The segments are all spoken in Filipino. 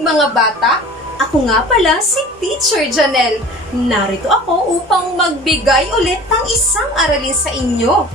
mga bata! Ako nga pala si Teacher Janelle. Narito ako upang magbigay ulit ng isang aralin sa inyo.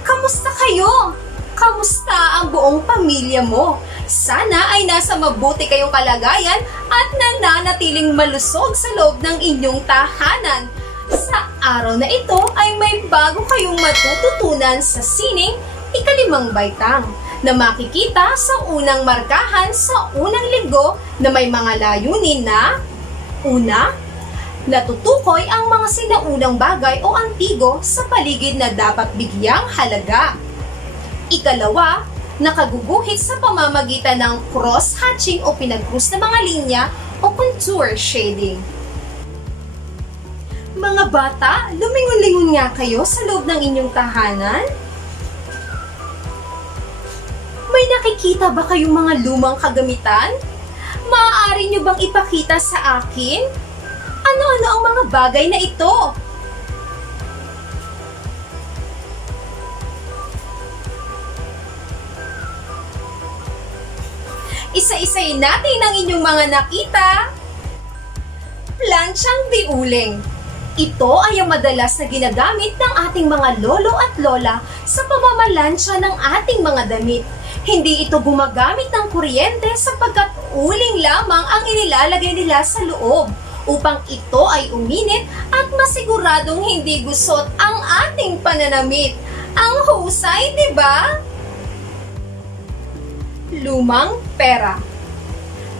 Kamusta kayo? Kamusta ang buong pamilya mo? Sana ay nasa mabuti kayong kalagayan at nananatiling malusog sa loob ng inyong tahanan. Sa araw na ito ay may bago kayong matututunan sa sining ika-5 baitang na makikita sa unang markahan sa unang linggo na may mga layunin na: una, natutukoy ang mga sinaunang bagay o antigo sa paligid na dapat bigyang halaga. Ikalawa, nakaguguhit sa pamamagitan ng cross-hatching o pinag-cross na mga linya o contour shading. Mga bata, lumingon-lingon nga kayo sa loob ng inyong tahanan. May nakikita ba kayong mga lumang kagamitan? Maaari nyo bang ipakita sa akin? Ano-ano ang mga bagay na ito? Isa-isayin natin ang inyong mga nakita. Planchang diuling. Ito ay ang madalas na ginagamit ng ating mga lolo at lola sa pamamalansya ng ating mga damit. Hindi ito gumagamit ng kuryente sapagkat uling lamang ang inilalagay nila sa loob upang ito ay uminit at masiguradong hindi gusot ang ating pananamit. Ang husay, di ba? Lumang pera.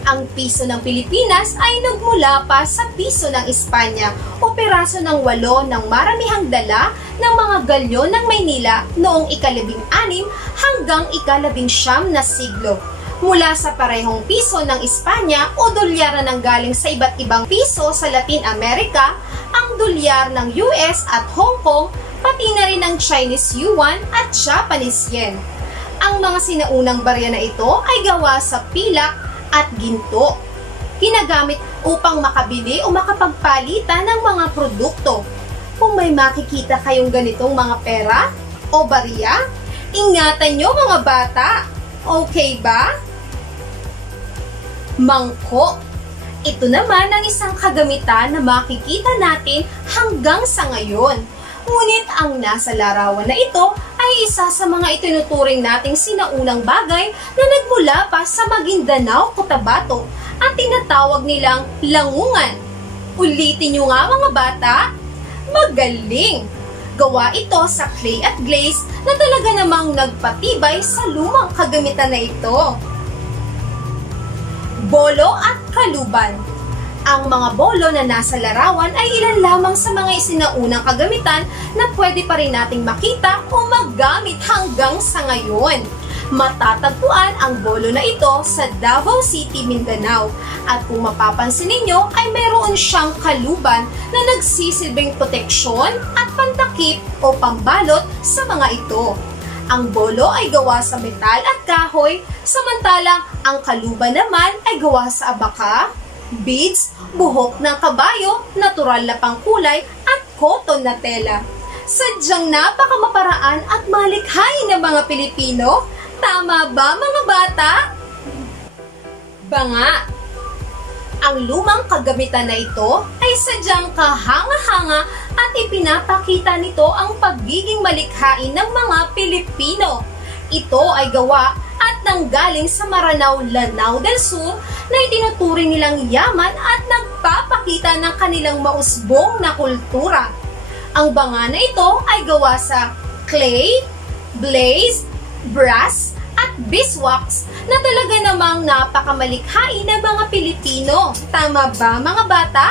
Ang piso ng Pilipinas ay nagmula pa sa piso ng Espanya o peraso ng 8 ng maramihang dala ng mga galyon ng Maynila noong ika-16 hanggang ika-19 na siglo. Mula sa parehong piso ng Espanya o dolyar na nanggaling sa iba't ibang piso sa Latin America, ang dolyar ng US at Hong Kong, pati na rin ang Chinese yuan at Japanese yen. Ang mga sinaunang barya na ito ay gawa sa pilak at ginto. Ginagamit upang makabili o makapagpalitan ng mga produkto. Kung may makikita kayong ganitong mga pera o barya, ingatan nyo mga bata. Okay ba? Mangkok. Ito naman ang isang kagamitan na makikita natin hanggang sa ngayon. Ngunit ang nasa larawan na ito ay isa sa mga itinuturing nating sinaunang bagay na nagmula pa sa Maguindanao, Cotabato at tinatawag nilang langungan. Ulitin nyo nga mga bata. Magaling! Gawa ito sa clay at glaze na talaga namang nagpatibay sa lumang kagamitan na ito. Bolo at kaluban. Ang mga bolo na nasa larawan ay ilan lamang sa mga isinaunang kagamitan na pwede pa rin nating makita o magamit hanggang sa ngayon. Matatagpuan ang bolo na ito sa Davao City, Mindanao. At kung mapapansin ninyo ay mayroon siyang kaluban na nagsisilbing proteksyon at pantakip o pambalot sa mga ito. Ang bolo ay gawa sa metal at kahoy, samantalang ang kaluban naman ay gawa sa abaka, beads, buhok ng kabayo, natural na pangkulay at cotton na tela. Sadyang napakamaparaan at malikhain ng mga Pilipino. Tama ba mga bata? Banga. Ang lumang kagamitan na ito ay sadyang kahanga-hanga at ipinapakita nito ang pagiging malikhain ng mga Pilipino. Ito ay gawa at nanggaling sa Maranao, Lanao del Sur na itinuturing nilang yaman at nagpapakita ng kanilang mausbong na kultura. Ang banga na ito ay gawa sa clay, glaze, brass at beeswax na talaga namang napakamalikhain ng mga Pilipino. Tama ba mga bata?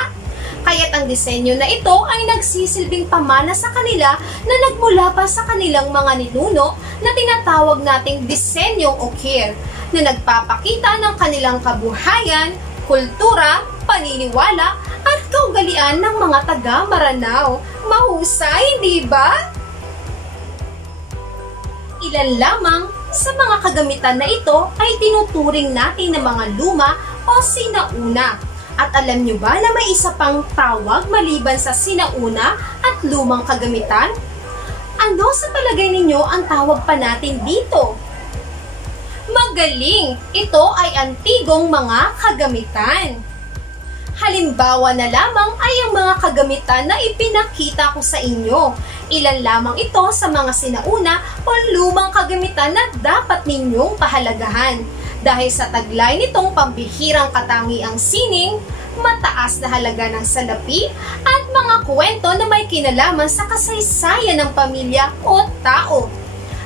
Kaya't ang disenyo na ito ay nagsisilbing pamana sa kanila na nagmula pa sa kanilang mga ninuno na tinatawag nating disenyong ukir na nagpapakita ng kanilang kabuhayan, kultura, paniniwala at kaugalian ng mga taga Maranao. Mahusay, di ba? Ilan lamang sa mga kagamitan na ito ay tinuturing natin na mga luma o sinauna. At alam nyo ba na may isa pang tawag maliban sa sinauna at lumang kagamitan? Ano sa palagay ninyo ang tawag pa natin dito? Magaling! Ito ay antigong mga kagamitan. Halimbawa na lamang ay ang mga kagamitan na ipinakita ko sa inyo. Ilan lamang ito sa mga sinauna o lumang kagamitan na dapat ninyong pahalagahan. Dahil sa taglay nitong pambihirang katangiang sining, mataas na halaga ng salapi at mga kwento na may kinalaman sa kasaysayan ng pamilya o tao.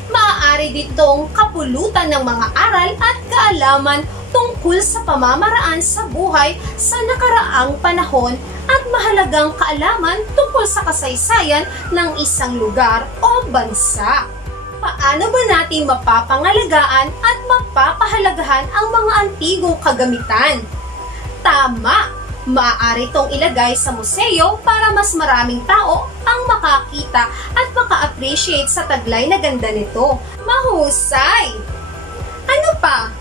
Maaari ditong kapulutan ng mga aral at kaalaman tungkol sa pamamaraan sa buhay sa nakaraang panahon at mahalagang kaalaman tungkol sa kasaysayan ng isang lugar o bansa. Paano ba natin mapapangalagaan at mapapahalagahan ang mga antigong kagamitan? Tama! Maaari itong ilagay sa museo para mas maraming tao ang makakita at maka-appreciate sa taglay na ganda nito. Mahusay! Ano pa?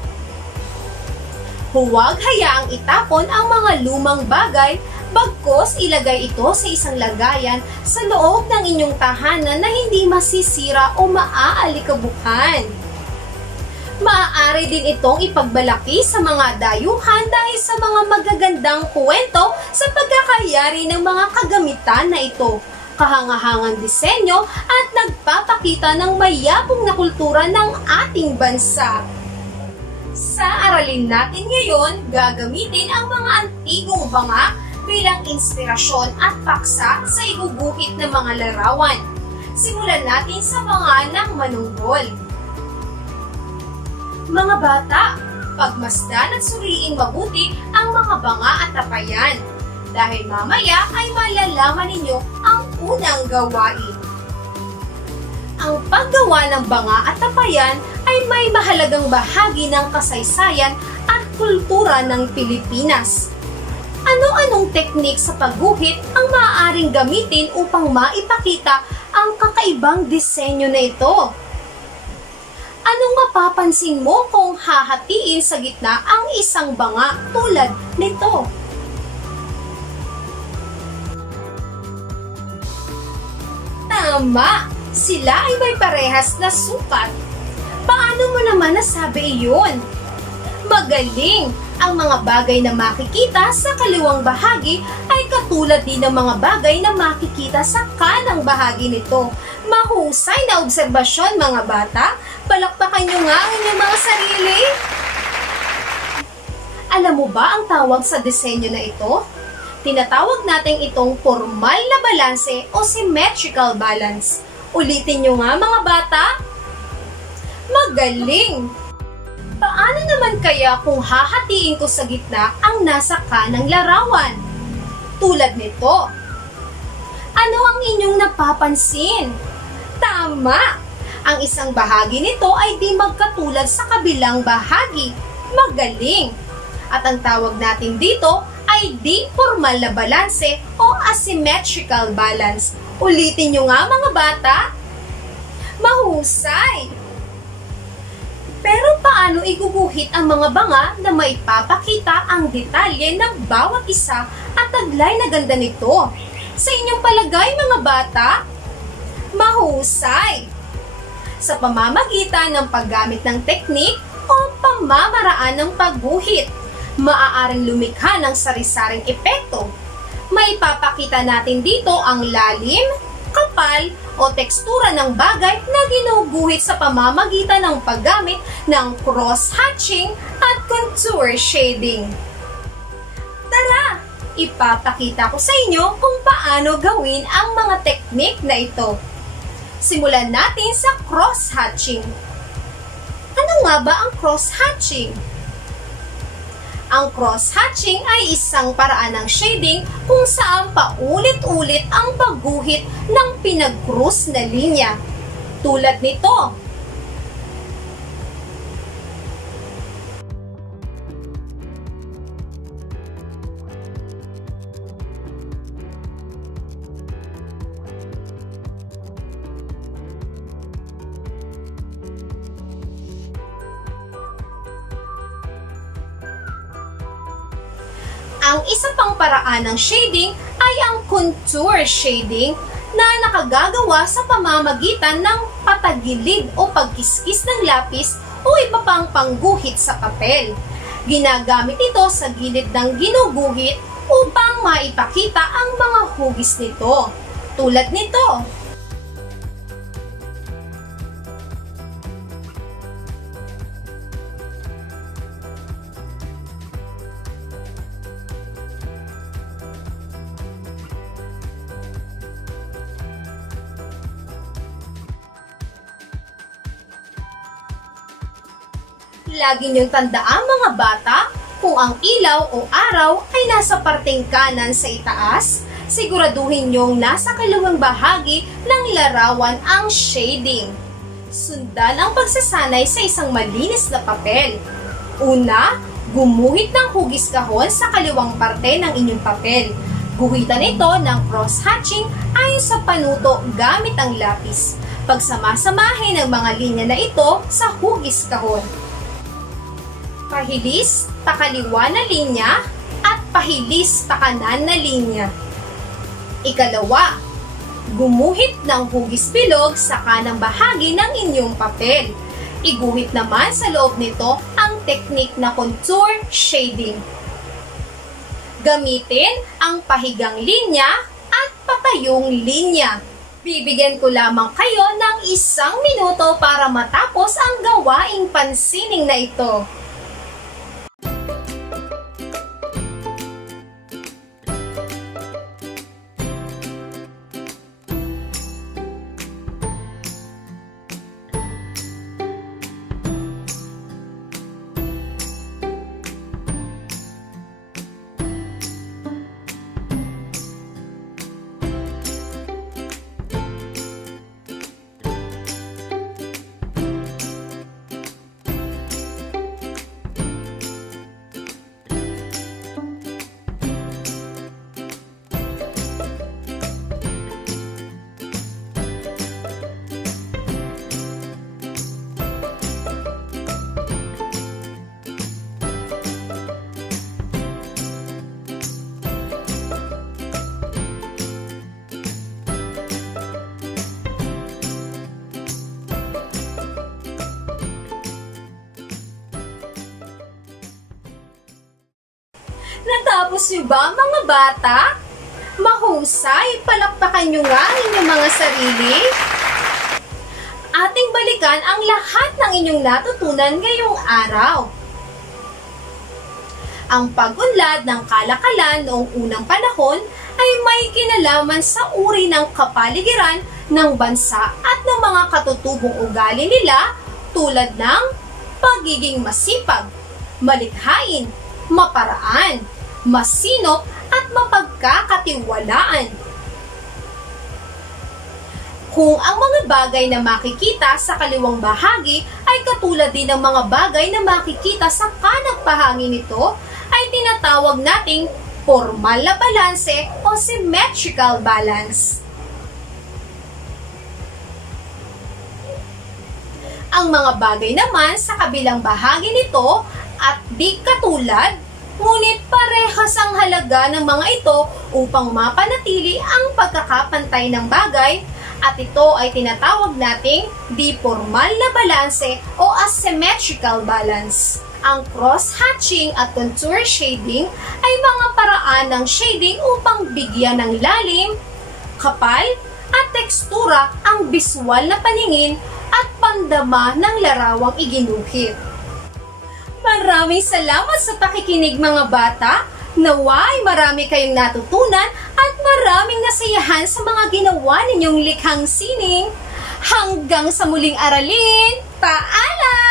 Huwag hayaang itapon ang mga lumang bagay, bagkus ilagay ito sa isang lagayan sa loob ng inyong tahanan na hindi masisira o maaalikabukan. Maaari din itong ipagbalaki sa mga dayuhan dahil sa mga magagandang kwento sa pagkakayari ng mga kagamitan na ito, kahangahangang disenyo at nagpapakita ng mayabong na kultura ng ating bansa. Sa aralin natin ngayon, gagamitin ang mga antigong banga bilang inspirasyon at paksa sa iguguhit ng mga larawan. Simulan natin sa banga ng manunggol. Mga bata, pagmasdan at suriin mabuti ang mga banga at tapayan dahil mamaya ay malalaman ninyo ang unang gawain. Ang paggawa ng banga at tapayan ay may mahalagang bahagi ng kasaysayan at kultura ng Pilipinas. Ano-anong teknik sa pagguhit ang maaaring gamitin upang maipakita ang kakaibang disenyo na ito? Anong mapapansin mo kung hahatiin sa gitna ang isang banga tulad nito? Tama! Sila ay may parehas na sukat. Paano mo naman nasabi iyon? Magaling! Ang mga bagay na makikita sa kaliwang bahagi ay katulad din ng mga bagay na makikita sa kanang bahagi nito. Mahusay na obserbasyon mga bata. Palakpakan nyo nga ang inyong mga sarili. Alam mo ba ang tawag sa disenyo na ito? Tinatawag natin itong formal na balanse o symmetrical balance. Ulitin nyo nga mga bata. Magaling! Paano naman kaya kung hahatiin ko sa gitna ang nasa kanang larawan? Tulad nito. Ano ang inyong napapansin? Tama! Ang isang bahagi nito ay di magkatulad sa kabilang bahagi. Magaling! At ang tawag natin dito ay di formal na balanse o asymmetrical balance. Ulitin nyo nga mga bata. Mahusay! Pero paano iguguhit ang mga banga na maipapakita ang detalye ng bawat isa at taglay na ganda nito? Sa inyong palagay mga bata? Mahusay! Sa pamamagitan ng paggamit ng teknik o pamamaraan ng pagguhit, maaaring lumikha ng sari-saring epekto. Maipapakita natin dito ang lalim, kapal o tekstura ng bagay na ginuguhit sa pamamagitan ng paggamit ng cross-hatching at contour shading. Tara! Ipapakita ko sa inyo kung paano gawin ang mga teknik na ito. Simulan natin sa cross-hatching. Ano nga ba ang cross-hatching? Ang cross-hatching ay isang paraan ng shading kung saan paulit-ulit ang pagguhit ng pinag-cross na linya. Tulad nito. Ang isa pang paraan ng shading ay ang contour shading na nakagagawa sa pamamagitan ng patagilid o pagkiskis ng lapis o iba pang pangguhit sa papel. Ginagamit ito sa gilid ng ginuguhit upang maipakita ang mga hugis nito. Tulad nito. Lagi niyong tandaan mga bata, kung ang ilaw o araw ay nasa parteng kanan sa itaas, siguraduhin niyong nasa kaliwang bahagi ng larawan ang shading. Sundan ang pagsasanay sa isang malinis na papel. Una, gumuhit ng hugis kahon sa kaliwang parte ng inyong papel. Guhitan ito ng cross-hatching ayon sa panuto gamit ang lapis. Pagsamasamahin ang mga linya na ito sa hugis kahon. Pahilis, pakaliwa na linya at pahilis, pakanan na linya. Ikalawa, gumuhit ng hugis bilog sa kanang bahagi ng inyong papel. Iguhit naman sa loob nito ang teknik na contour shading. Gamitin ang pahigang linya at patayong linya. Bibigyan ko lamang kayo ng 1 minuto para matapos ang gawaing pansining na ito. Natapos niyo ba mga bata? Mahusay, palakpakan niyo nga ang inyong mga sarili. Ating balikan ang lahat ng inyong natutunan ngayong araw. Ang pag-unlad ng kalakalan noong unang panahon ay may kinalaman sa uri ng kapaligiran ng bansa at ng mga katutubong ugali nila tulad ng pagiging masipag, malikhain, maparaan, masinop at mapagkakatiwalaan. Kung ang mga bagay na makikita sa kaliwang bahagi ay katulad din ng mga bagay na makikita sa kanang bahagi nito, ay tinatawag nating formal na balanse o symmetrical balance. Ang mga bagay naman sa kabilang bahagi nito at di katulad, ngunit parehas ang halaga ng mga ito upang mapanatili ang pagkakapantay ng bagay, at ito ay tinatawag nating di formal na balanse o asymmetrical balance. Ang cross-hatching at contour shading ay mga paraan ng shading upang bigyan ng lalim, kapal, at tekstura ang biswal na paningin at pandama ng larawang iginuhit. Maraming salamat sa pakikinig mga bata. Naway marami kayong natutunan at maraming nasayahan sa mga ginawa ninyong likhang sining. Hanggang sa muling aralin, paalam!